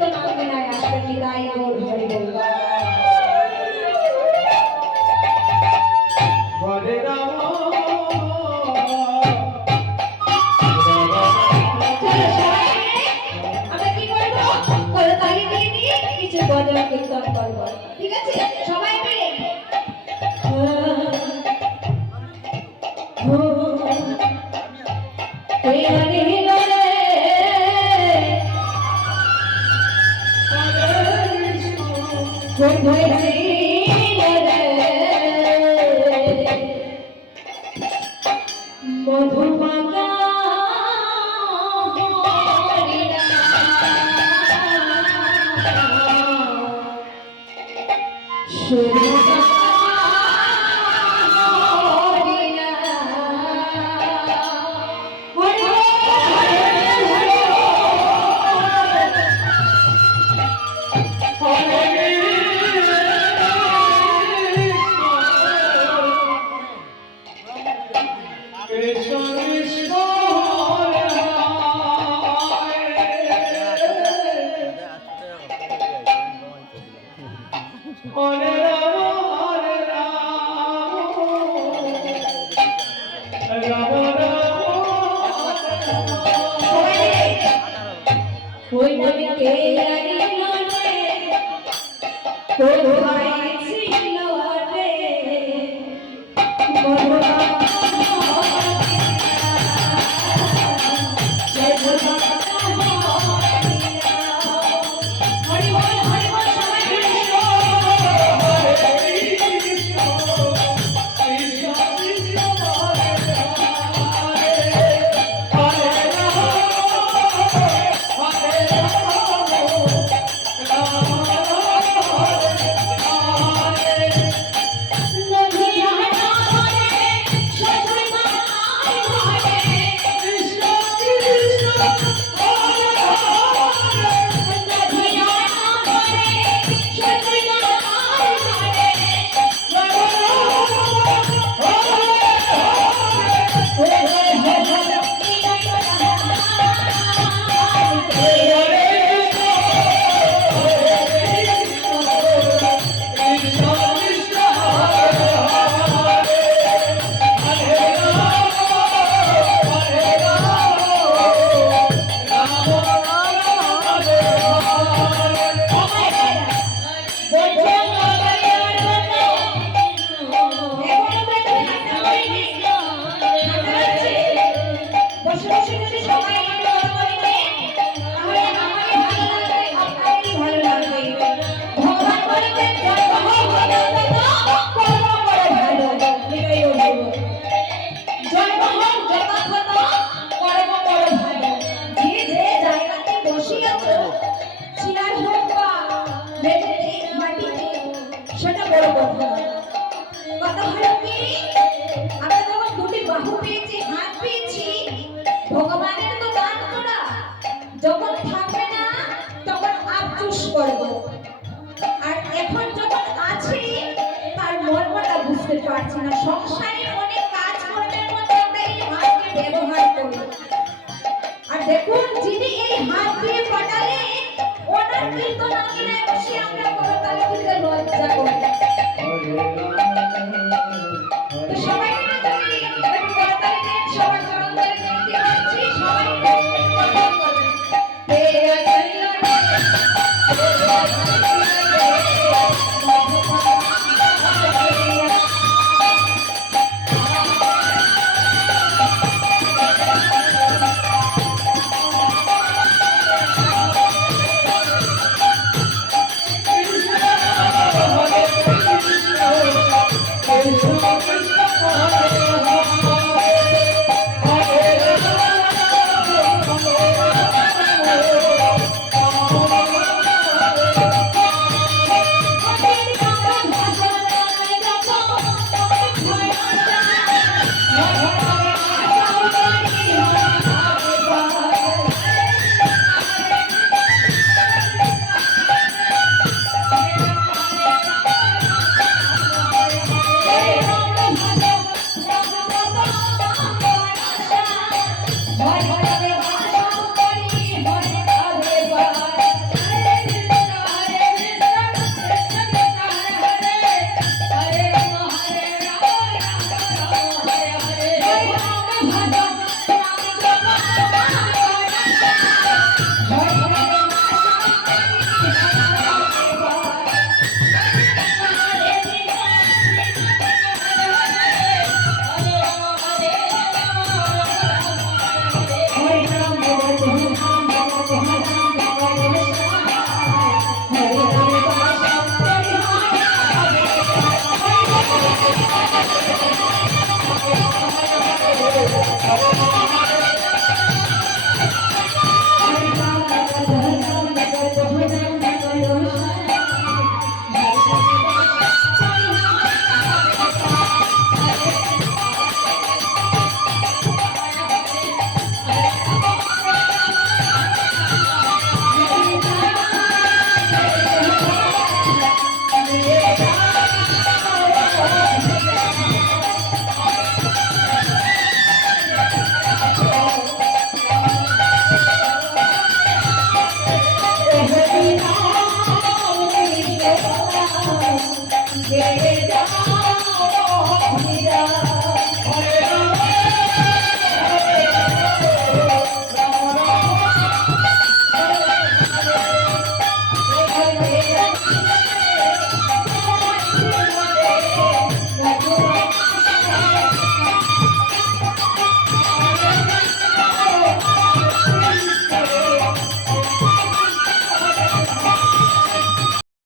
কীর্তন আঙ্গিনায় আসবেন নিতাই গৌর হরি বল। হরে রাম ভজন কীর্তন করব, ঠিক আছে? সবাই মিলে মধুমাকা ওই নবী কে লাগিল রে কোথায় ছিল রে মধুমা সেটা বড় কথা। কথা হলো কি, আমরা যখন দুটি বাহু পেয়েছি, হাত পেয়েছি, ভগবানের তো দান করা, যখন থাকবে না তখন আফসোস করব। আর এখন যখন আছি তার মর্মটা বুঝতে পারছি না। সংসারে অনেক কাজ কর্মের মধ্যে আমরা এই হাতকে ব্যবহার করি। আর দেখুন, যিনি এই হাত দিয়ে পাঠালে ওনার কীর্তন আঙ্গিনায় বসে আমরা করতালি দিতে লজ্জা করি। তো সবাই মিলে যদি একটু করতালি দেন, সবার চরণ ধরে বিনতি করছি, সবাই মিলে একটু করতালি করবেন। তেরা কল্যাণ Bye.